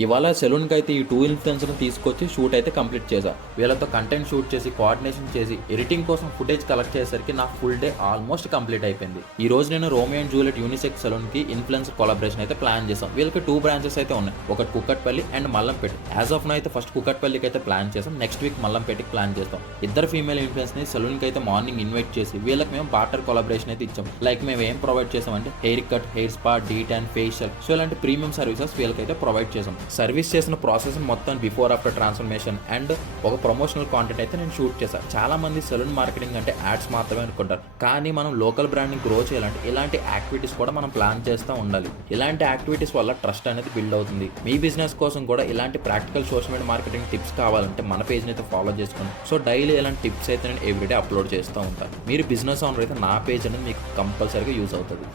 ఇవాళ సెలూన్కి అయితే ఈ 2 ఇన్ఫ్లుయెన్సర్ని తీసుకొచ్చి షూట్ అయితే కంప్లీట్ చేశా. వీళ్ళతో కంటెంట్ షూట్ చేసి, కోఆర్డినేషన్ చేసి, ఎడిటింగ్ కోసం ఫుటేజ్ కలెక్ట్ చేసేసరికి నా ఫుల్ డే ఆల్మోస్ట్ కంప్లీట్ అయిపోయింది. ఈ రోజు నేను Romeo and Juliet unisex సెలూన్కి influencer collaboration అయితే ప్లాన్ చేసాం. వీళ్ళకి 2 బ్రాంచెస్ అయితే ఉన్నాయి, ఒకటి Kukatpally and Mallampet. As of no అయితే ఫస్ట్ కుక్కట్పల్లికి అయితే ప్లాన్ చేసాం, నెక్స్ట్ వీక్ మల్లంపేటకి ప్లాన్ చేస్తాం. ఇద్దరు ఫీమేల్ ఇన్ఫ్లుయెన్స్ని సెలూన్కి అయితే మార్నింగ్ ఇన్వైట్ చేసి వీళ్ళకి మేము బార్టర్ కొలాబరేషన్ అయితే ఇచ్చాం. లైక్ మేము ఏం ప్రొవైడ్ చేసామంటే hair cut, hair spa, D-Tan, facial, so ఇలాంటి ప్రీమియం సర్వీసెస్ వీళ్ళకైతే ప్రొవైడ్ చేసాం. సర్వీస్ చేసిన ప్రాసెస్ మొత్తం బిఫోర్ ఆఫ్టర్ ట్రాన్స్ఫర్మేషన్ అండ్ ఒక ప్రమోషనల్ కాంటెంట్ అయితే నేను షూట్ చేశాను. చాలా మంది సెలూన్ మార్కెటింగ్ అంటే యాడ్స్ మాత్రమే అనుకుంటారు, కానీ మనం లోకల్ బ్రాండ్ని గ్రో చేయాలంటే ఇలాంటి యాక్టివిటీస్ కూడా మనం ప్లాన్ చేస్తూ ఉండాలి. ఇలాంటి యాక్టివిటీస్ వల్ల ట్రస్ట్ అనేది బిల్డ్ అవుతుంది. మీ బిజినెస్ కోసం కూడా ఇలాంటి practical social media marketing tips కావాలంటే మన పేజ్ని అయితే ఫాలో చేసుకోండి. సో డైలీ ఇలాంటి టిప్స్ అయితే నేను ఎవ్రీడే అప్లోడ్ చేస్తూ ఉంటాను. మీరు బిజినెస్ ఓనర్ అయితే నా పేజ్ అనేది మీకు కంపల్సరీగా యూజ్ అవుతుంది.